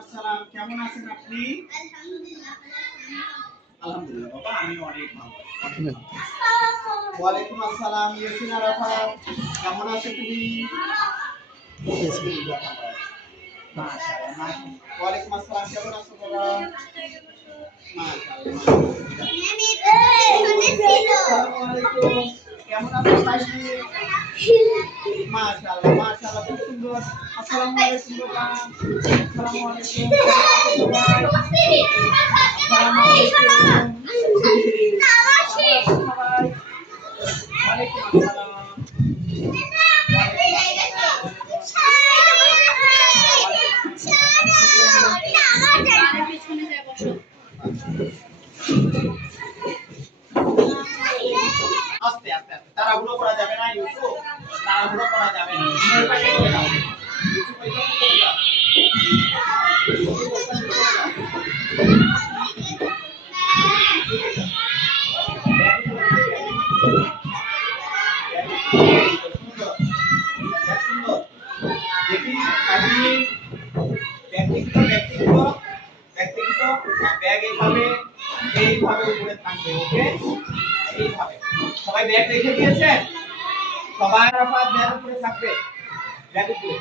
আসসালাম, কেমন আছেন আপনি? আলহামদুলিল্লাহ বাবা, আমি অনেক ভালো আছি। ওয়ালাইকুম আসসালাম ইয়াসিন আরাফাত, কেমন আছো তুমি? মাশাআল্লাহ। ওয়ালাইকুম আসসালাম, কেমন আছো বাবা? মাশাআল্লাহ। আসসালামু আলাইকুম, কেমন আছো সাইদি? মাশাআল্লাহ মাশাআল্লাহ, খুব সুন্দর। আসসালামু আলাইকুম বাবা। আসসালামু আলাইকুম, কেমন আছো সবাই? আসসালামু আলাইকুম। সবাই ওয়ালাইকুম আসসালাম। আস্তে আস্তে আস্তে, তাড়াহুড়ো করা যাবে না ইউসুফ, তাড়াহুড়ো করা যাবে না। ওই পাশে চলে যাও ইউসুফ, ওই পাশে চলে যাও। ইউসুফ, ওই পাশে চলে যাও। সুন্দর, সুন্দর। দেখি আপনি ব্যক্তিগত ব্যক্তিগত ব্যক্তিগত ব্যাগ এইভাবে উপরে থাকবে, ওকে? এইভাবে সবাই ব্যাগ রেখে দিয়েছেন? সবাই আরাফাত ব্যাগ উপরে থাকবে, ব্যাগ উপরে।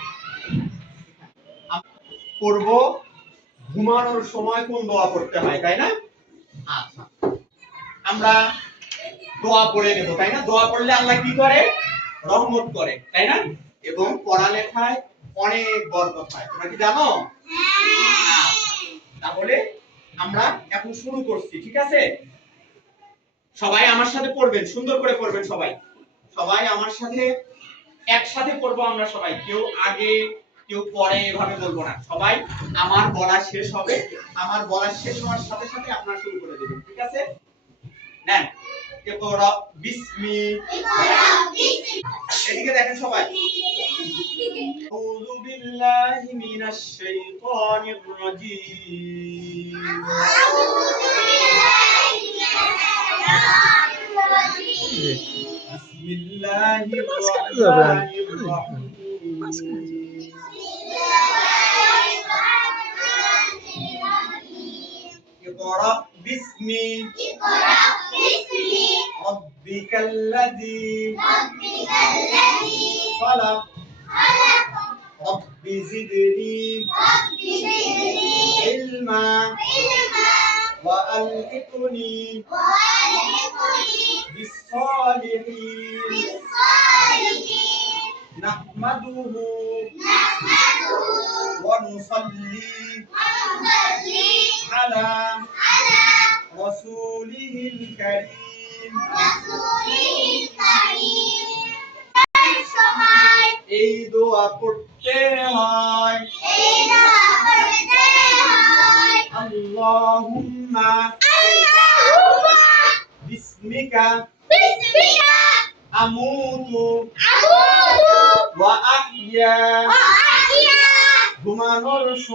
করব ঘুমানোর সময় কোন দোয়া পড়তে হয়, তাই না? আচ্ছা, আমরা দোয়া পড়ে নেব, তাই না? দোয়া পড়লে আল্লাহ কি করে? রহমত করে, তাই না? এবং পড়ালেখায় অনেক বরকত হয়, তোমরা কি জানো? হ্যাঁ। তাহলে আমরা এখন শুরু করছি, ঠিক আছে? সবাই আমার সাথে পড়বেন, সুন্দর করে পড়বেন সবাই। সবাই আমার সাথে একসাথে পড়বো আমরা সবাই, কেউ আগে কেউ পরে এভাবে বলবো না। সবাই আমার বলা শেষ হবে, আমার বলা শেষ হওয়ার সাথে সাথে আপনারা শুরু করে দেবেন, ঠিক আছে? নেন, ইকরা বিসমি। এদিকে দেখেন সবাই। আউযু বিল্লাহি মিনাশ শাইতানির রাজীম। বিসমিল্লাহির রহমানির রহিম। ইকরা বিসমি রাব্বিকাল্লাযী খালাক রব্বি জিদনি ইলমা ওয়া আলহিকনি বিস-সালিহিন। নাহমাদুহু ওয়া নুসাল্লি আলা রাসূলিহিল কারীম। এই দোয়া পড়তে হয়, আল্লাহুম্মা বিসমিকা আমুতু ওয়া আহইয়া। ঘুমানোর